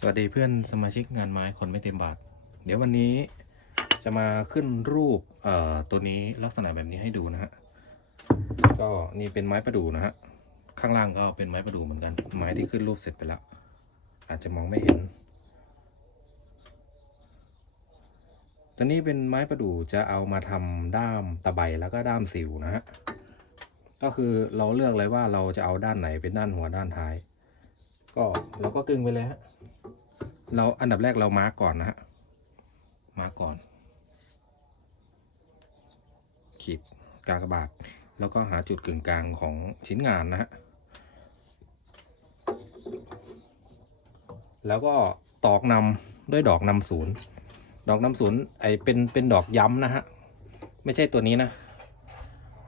สวัสดีเพื่อนสมาชิกงานไม้คนไม่เต็มบาท เดี๋ยววันนี้จะมาขึ้นรูปเอ่อตัวนี้ลักษณะแบบนี้ให้ดูนะฮะ ก็นี่เป็นไม้ประดู่นะฮะ ข้างล่างก็เป็นไม้ประดู่เหมือนกัน ไม้ที่ขึ้นรูปเสร็จไปแล้ว อาจจะมองไม่เห็น ตัวนี้เป็นไม้ประดู่จะเอามาทำด้ามตะไบแล้วก็ด้ามสิวนะฮะ ก็คือเราเลือกเลยว่าเราจะเอาด้านไหนเป็นด้านหัวด้านท้าย ก็เราก็กึ่งไปเลยฮะเราอันดับแรกเรามาร์กก่อนนะฮะมากก่อน ขีดกากบาท แล้วก็หาจุดกึ่งกลางของชิ้นงานนะฮะแล้วก็ตอกนำด้วยดอกนำศูนย์ดอกนำศูนย์ไอเป็นเป็นดอกย้ำนะฮะไม่ใช่ตัวนี้นะ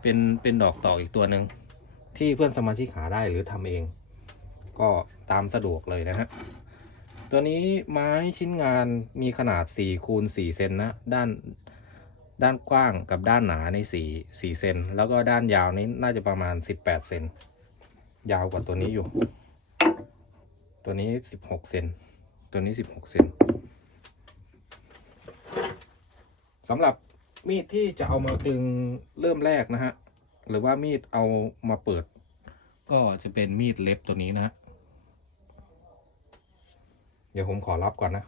เป็นเป็นดอกตอกอีกตัวหนึ่งที่เพื่อนสมาชิกหาได้หรือทำเอง ก็ตามสะดวกเลยนะฮะตัวนี้ไม้ชิ้นงานมีขนาด4คูณ4เซนนะด้านด้านกว้างกับด้านหนาใน4 4เซนแล้วก็ด้านยาวนี้น่าจะประมาณ 18เซนยาวกว่าตัวนี้อยู่ ตัวนี้ 16เซนตัวนี้ 16เซนสำหรับมีดที่จะเอามากลึงเริ่มแรกนะฮะ หรือว่ามีดเอามาเปิด ก็จะเป็นมีดเล็บตัวนี้นะฮะ เดี๋ยวผมขอรับก่อนนะ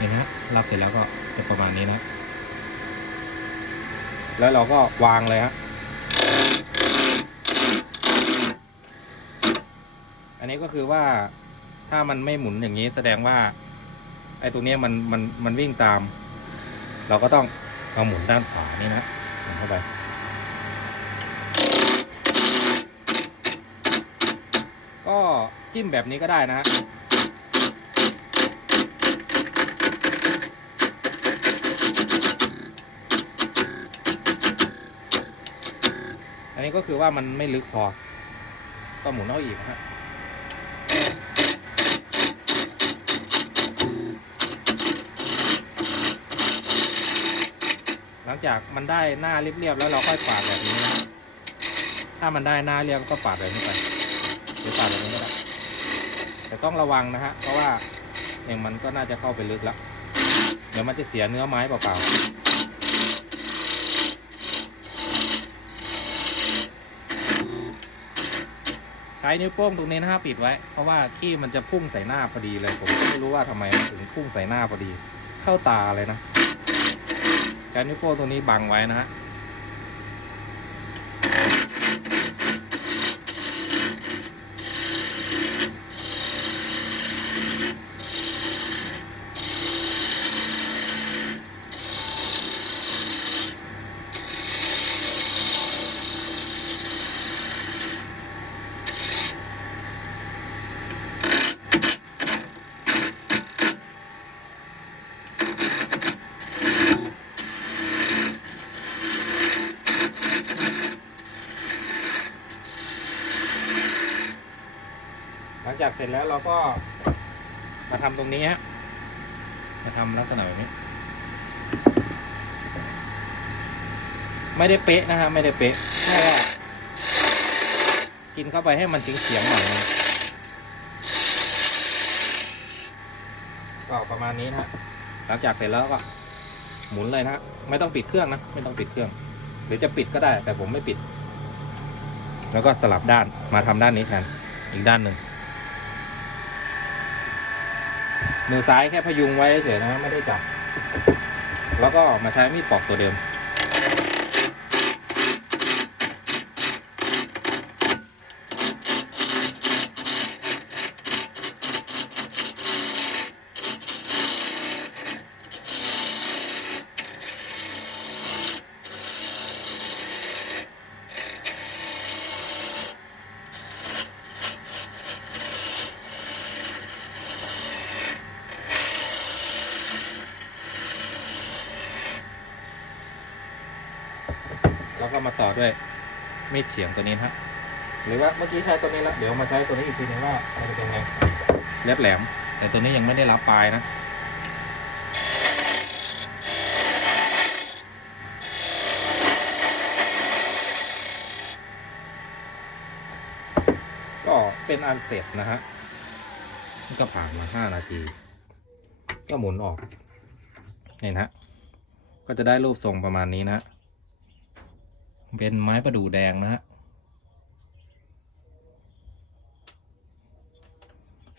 นี่นะรับเสร็จแล้วก็จะประมาณนี้นะ แล้วเราก็วางเลยฮะ อันนี้ก็คือว่า ถ้ามันไม่หมุนอย่างนี้แสดงว่า ไอ้ตรงนี้มันมันมันวิ่งตาม เราก็ต้องเอาหมุนด้านขวานี่นะหมุนเข้าไป ก็จิ้มแบบนี้ก็ได้นะฮะอันนี้ก็คือว่ามันไม่ลึกพอต้องหมุนเอาอีกนะฮะ ลังจากมันได้หน้าเรียบๆแล้วเราค่อยปาดแบบนี้นะถ้ามันได้หน้าเรียบก็ปาดแบบนี้ไปหรือปาดแบบนี้ก็ได้แต่ต้องระวังนะฮะเพราะว่าอย่างมันก็น่าจะเข้าไปลึกแล้วเดี๋ยวมันจะเสียเนื้อไม้เปล่าๆใช้นิ้วโป้งตรงนี้นะฮะปิดไว้ เพราะว่าขี้มันจะพุ่งใส่หน้าพอดีเลยผมก็ไม่รู้ว่าทำไมมันถึงพุ่งใส่หน้าพอดี เข้าตาเลยนะ ใช้นิ้วโป้งตรงนี้บังไว้นะฮะ หลังจากเสร็จแล้วเราก็มาทำตรงนี้ฮะมาทำลักษณะแบบนี้ ไม่ได้เป๊ะนะฮะไม่ได้เป๊ะแค่กินเข้าไปให้มันเฉียงๆหน่อยก็ประมาณนี้นะหลังจากเสร็จแล้วก็หมุนเลยนะฮะไม่ต้องปิดเครื่องนะไม่ต้องปิดเครื่อง หรือจะปิดก็ได้แต่ผมไม่ปิด แล้วก็สลับด้านมาทำด้านนี้แทนอีกด้านหนึ่ง มือซ้ายแค่พยุงไว้เฉยนะไม่ได้จับ แล้วก็มาใช้มีดปอกตัวเดิม แล้วก็มาต่อด้วยมีดเฉียงตัวนี้นะฮะหรือว่าเมื่อกี้ใช้ตัวนี้แล้วเดี๋ยวมาใช้ตัวนี้อีกทีนึงว่ามันเป็นยังไงเล็บแหลม แต่ตัวนี้ยังไม่ได้รับปลายนะก็เป็นอันเสร็จนะฮะนี่ก็ผ่านมาห้านาที ก็หมุนออก นี่นะฮะก็จะได้รูปทรงประมาณนี้นะฮะ เป็นไม้ประดู่แดงนะฮะ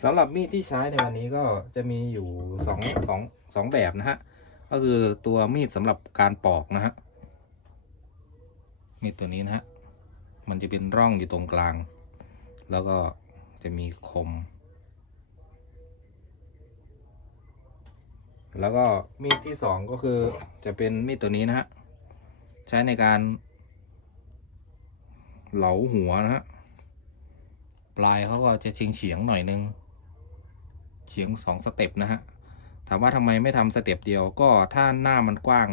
สำหรับมีดที่ใช้ในวันนี้ก็จะมีอยู่สองสองสองแบบนะฮะ ก็คือตัวมีดสำหรับการปอกนะฮะ มีดตัวนี้นะฮะ มันจะเป็นร่องอยู่ตรงกลาง แล้วก็จะมีคม แล้วก็มีดที่สองก็คือจะเป็นมีดตัวนี้นะฮะ ใช้ในการ เหลาหัวนะฮะปลายเขาก็จะเฉียงเฉียงหน่อยนึงเฉียงสองสเต็ปนะฮะถามว่าทำไมไม่ทำสเต็ปเดียวก็ถ้าหน้ามันกว้าง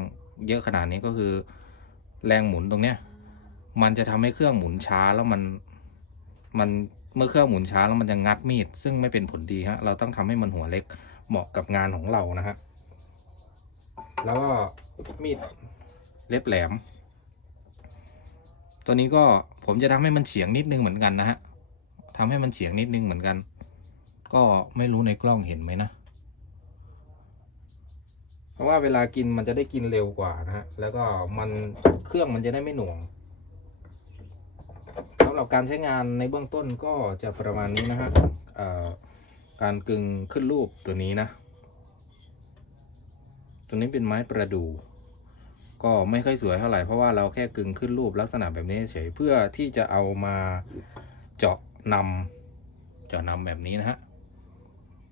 เยอะขนาดนี้ก็คือ แรงหมุนตรงเนี้ยมันจะทำให้เครื่องหมุนช้าแล้วมันมันเมื่อเครื่องหมุนช้าแล้วมันจะงัดมีด ซึ่งไม่เป็นผลดีฮะเราต้องทำให้มันหัวเล็กเหมาะกับงานของเรานะฮะแล้วก็มีดเล็บแหลม ตัวนี้ก็ผมจะทำให้มันเฉียงนิดนึงเหมือนกันนะฮะทำให้มันเฉียงนิดนึงเหมือนกัน ก็ไม่รู้ในกล้องเห็นไหมนะ เพราะว่าเวลากินมันจะได้กินเร็วกว่านะฮะ แล้วก็มันเครื่องมันจะได้ไม่หน่วงสำหรับการใช้งานในเบื้องต้นก็จะประมาณนี้นะฮะการกึงขึ้นรูปตัวนี้นะ ตัวนี้เป็นไม้ประดู่ ก็ไม่ค่อยสวยเท่าไหร่เพราะว่าเราแค่กึงขึ้นรูปลักษณะแบบนี้เฉยเพื่อที่จะเอามาเจาะนำเจาะนำแบบนี้นะฮะ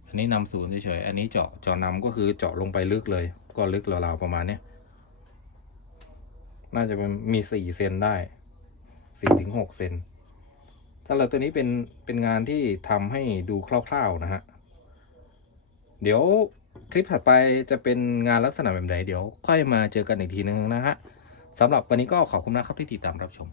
อันนี้นำศูนย์เฉยๆอันนี้เจาะเจาะนำก็คือเจาะลงไปลึกเลย ก็ลึกราวๆประมาณนี้น่าจะเป็นมีสี่เซนได้สี่ถึงหกเซนสำหรับตัวนี้เป็นเป็นงานที่ทำให้ดูคร่าวๆนะฮะเดี๋ยว คลิปถัดไปจะเป็นงานลักษณะแบบไหนเดี๋ยว ค่อยมาเจอกันอีกทีนึงนะฮะสำหรับวันนี้ก็ขอบคุณนะครับที่ติดตามรับชม